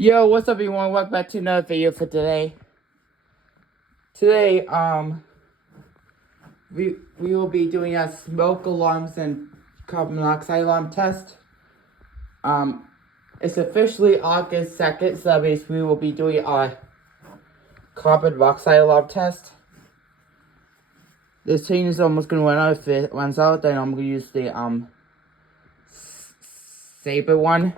Yo, what's up everyone? Welcome back to another video for today. Today, we will be doing a smoke alarms and carbon monoxide alarm test. It's officially August 2nd, so that means we will be doing a carbon monoxide alarm test. This thing is almost gonna run out. If it runs out, then I'm gonna use the saber one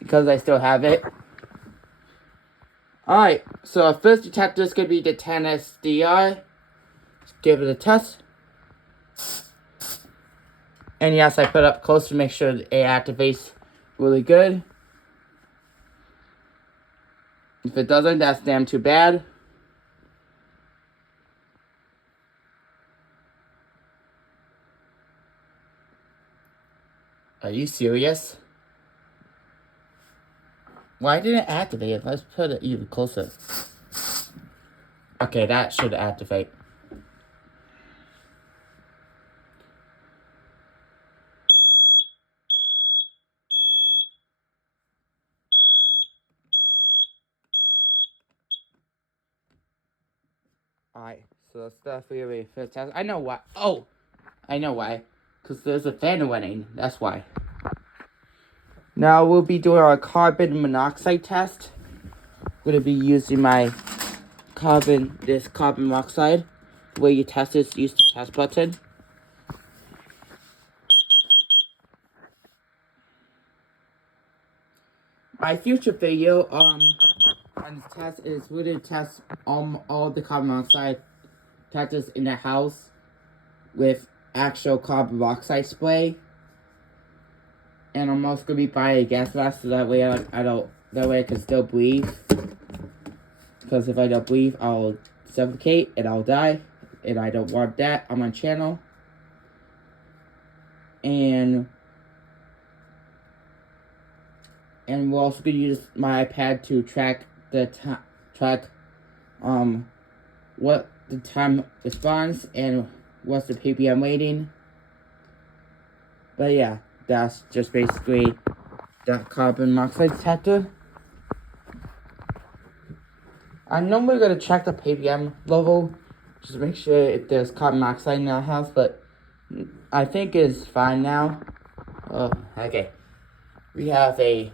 because I still have it. Alright, so our first detector is going to be the 10 SDI. Let's give it a test. And yes, I put it up close to make sure it activates really good. If it doesn't, that's damn too bad. Are you serious? Why didn't it activate it? Let's put it even closer. Okay, that should activate. Alright, so that's definitely first test. I know why. Oh! I know why. Because there's a fan running. That's why. Now we'll be doing our carbon monoxide test. I'm going to be using my carbon monoxide. The way you test this, use the test button. My future video on this test is we're going to test all the carbon monoxide detectors in the house with actual carbon monoxide spray. And I'm also going to be buying a gas mask so that way I can still breathe. Because if I don't breathe, I'll suffocate and I'll die. And I don't want that on my channel. And we're also going to use my iPad to track what the time response and what's the ppm rating. But yeah, that's just basically the carbon monoxide detector. I'm normally going to check the ppm level just to make sure if there's carbon monoxide in our house, but I think it's fine now. Oh, okay. We have a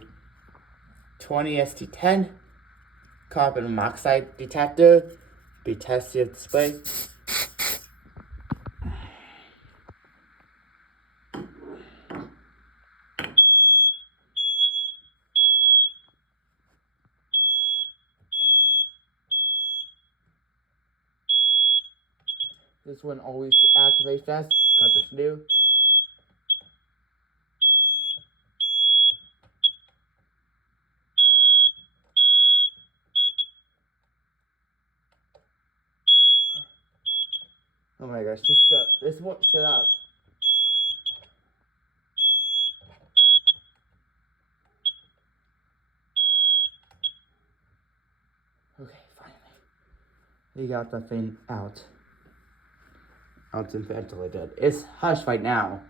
20ST10 carbon monoxide detector. Be tested display. This one always activates fast because it's new. Oh my gosh, this won't shut up. Okay, finally. We got the thing out. Out and ventilated. It's hushed right now,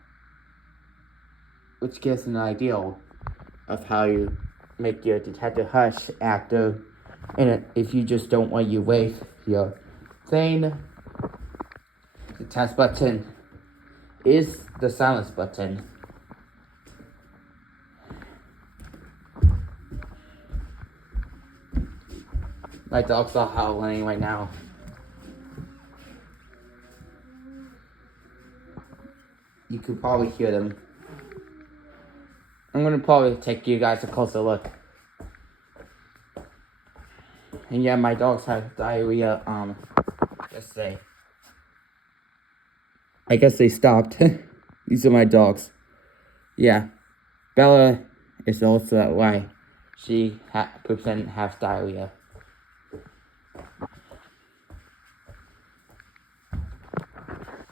which gives an idea of how you make your detector hush active. And if you just don't want you wait your thing, the test button is the silence button. My dogs are howling right now. You could probably hear them. I'm gonna probably take you guys a closer look. And yeah, my dogs had diarrhea yesterday. I guess they stopped. These are my dogs. Yeah. Bella is also that way. She poops and has diarrhea.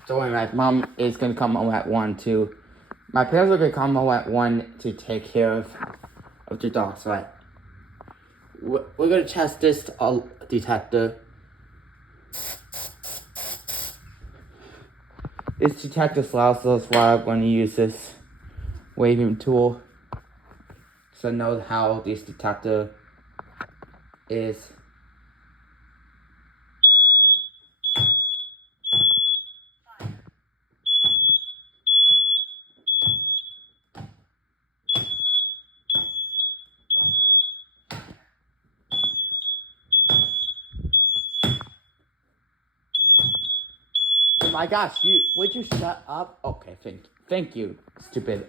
Don't worry, my mom is gonna come home at 1 too. My parents are gonna come home at 1 to take care of the dogs, right? We're gonna test this detector. This detector allows us why I'm going to use this waving tool. so know how this detector is. Oh my gosh, would you shut up? Okay, thank you, stupid.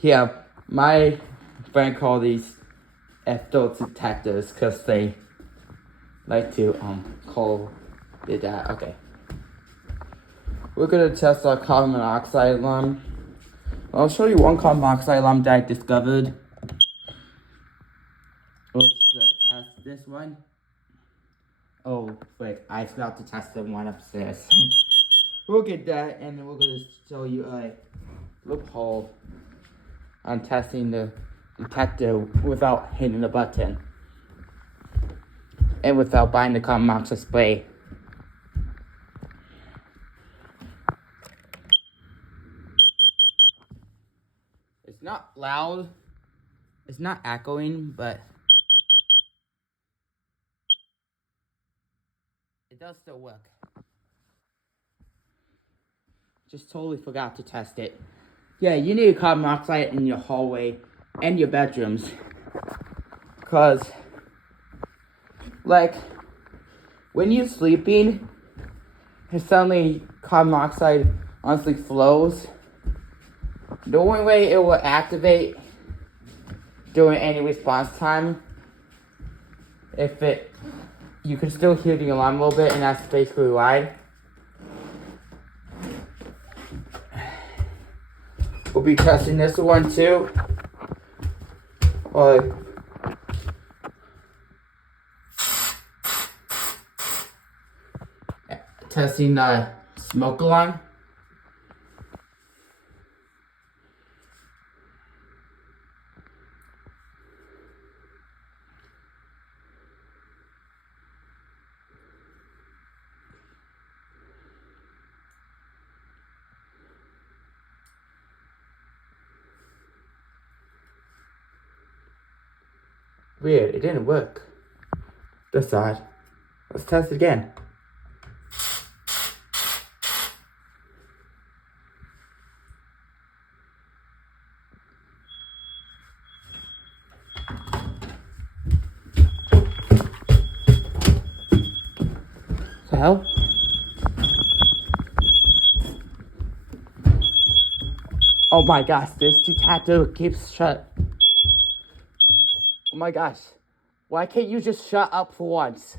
Yeah, my friend called these adult detectors because they like to call it that. Okay. We're gonna test our carbon monoxide alarm. I'll show you one carbon monoxide alarm that I discovered. Let's test this one. Oh, wait, I forgot to test the one upstairs. We'll get that, and then we're gonna show you a loophole on testing the detector without hitting the button. And without buying the carbon monoxide spray. It's not loud. It's not echoing, but it does still work. Just totally forgot to test it. Yeah, you need carbon monoxide in your hallway and your bedrooms. Cause, like, when you're sleeping, and suddenly carbon monoxide honestly flows, the only way it will activate during any response time, you can still hear the alarm a little bit, and that's basically why. We'll be testing this one too. Testing the smoke alarm. Weird, it didn't work. That's odd. Let's test it again. The hell? Oh my gosh, this detector keeps shut. Oh my gosh. Why can't you just shut up for once?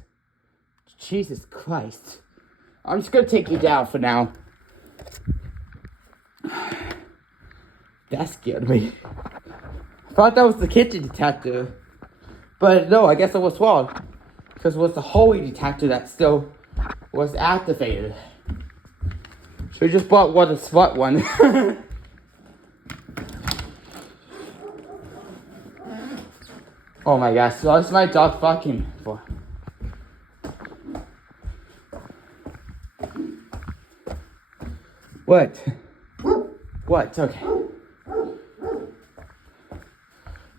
Jesus Christ. I'm just gonna take you down for now. That scared me. I thought that was the kitchen detector. But no, I guess it was wrong. Because it was the hallway detector that still was activated. So we just bought the smart one. Oh my gosh, so that's my dog fucking for. What? What? Okay.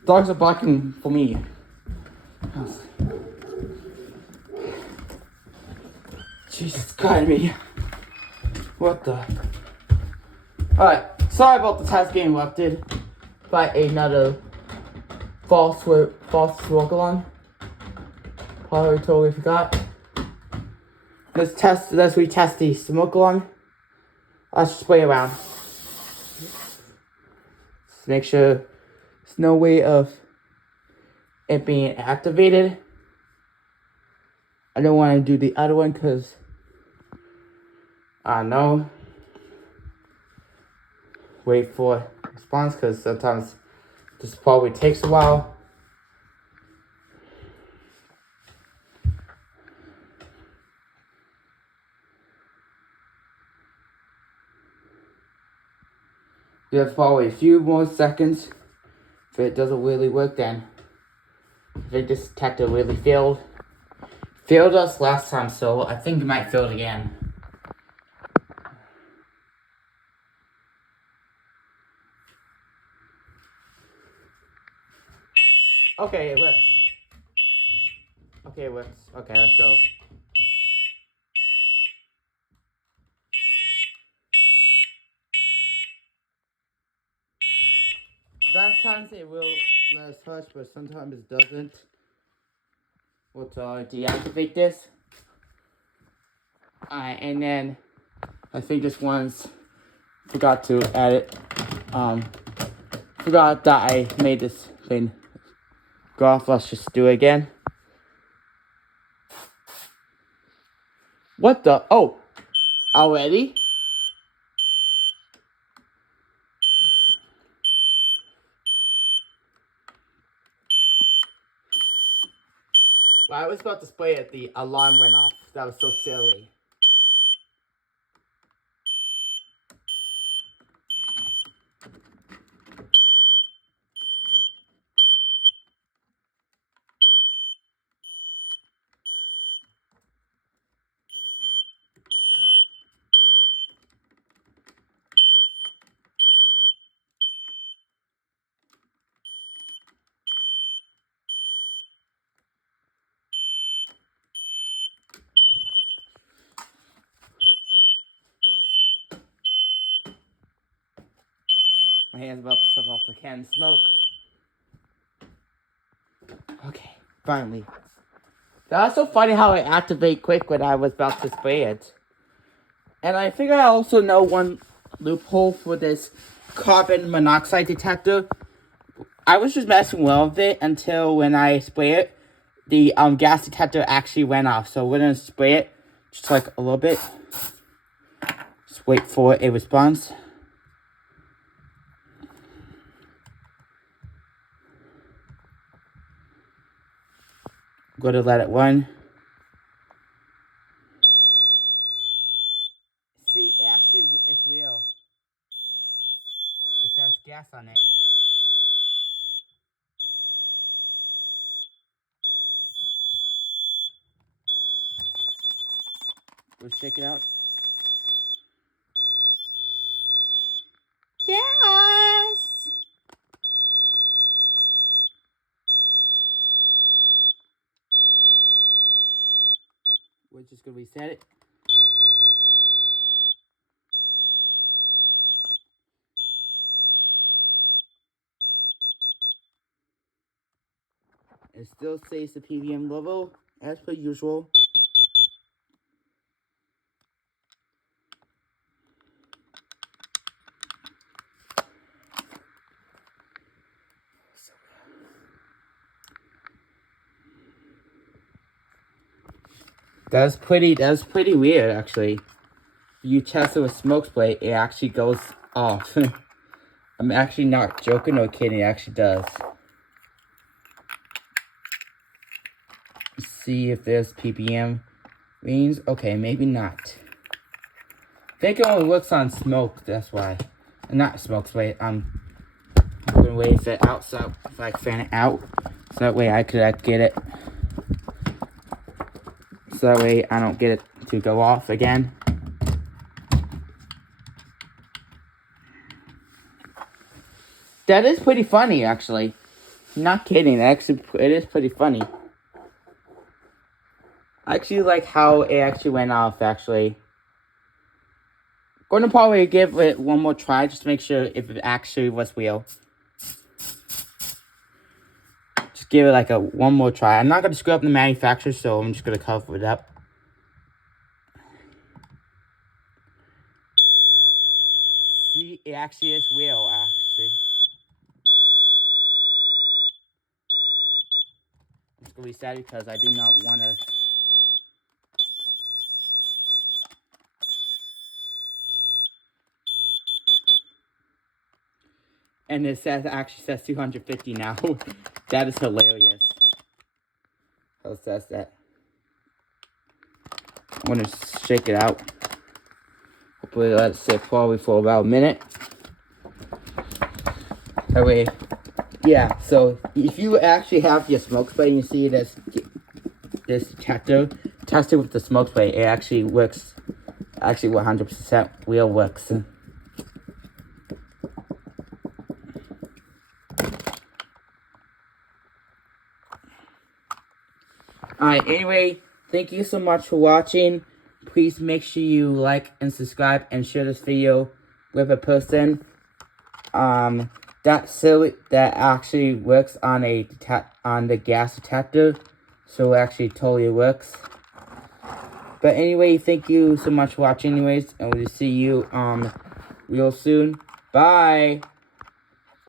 Dogs are barking for me. Jesus Christ, me. What the? Alright, sorry about the test getting interrupted by another false smoke alarm. Probably totally forgot. Let's retest the smoke alarm. Let's just play around. Let's make sure there's no way of it being activated. I don't want to do the other one because I know. Wait for response because sometimes this probably takes a while. You have probably a few more seconds. If it doesn't really work, then if this detector really failed us last time, so I think it might fail it again. Okay, it works. Okay, it works. Okay, let's go. Sometimes it will let us touch, but sometimes it doesn't. We'll deactivate this. And then I think this one's forgot to add it. Forgot that I made this thing go off. Let's just do it again. What the? Oh, already? Well, I was about to spray it. The alarm went off. That was so silly. My hand's about to slip off the can of smoke. Okay, finally. That was so funny how it activated quick when I was about to spray it. And I think I also know one loophole for this carbon monoxide detector. I was just messing well with it until when I spray it, the gas detector actually went off. So we're gonna spray it just like a little bit. Just wait for a response. I'm gonna let it run. See, it actually it's real. It says gas on it. We'll shake it out. Yes! We're just gonna reset it. It still says the PVM level as per usual. That's pretty weird actually. You test it with smoke spray, it actually goes off. I'm actually not joking or kidding, it actually does. See if there's ppm readings. Okay, maybe not. I think it only works on smoke, that's why. Not smoke spray, I'm gonna wave it out so if I fan it out. So that way I could get it. So that way I don't get it to go off again. That is pretty funny actually. Not kidding, actually it is pretty funny. I actually like how it actually went off actually. Gonna probably give it one more try just to make sure if it actually was real. Just give it like a one more try. I'm not gonna screw up the manufacturer, so I'm just gonna cover it up. See, it actually is real, actually. I'm just gonna reset it because I do not wanna. And it actually says 250 now. That is hilarious. How it says that. I'm gonna shake it out. Hopefully let it sit probably for about a minute. That way, yeah, so if you actually have your smoke spray and you see this detector, test it with the smoke spray. It actually works. Actually 100% real works. Alright, anyway, thank you so much for watching. Please make sure you like and subscribe and share this video with a person that actually works on the gas detector. So it actually totally works. But anyway, thank you so much for watching anyways, and we'll see you real soon. Bye.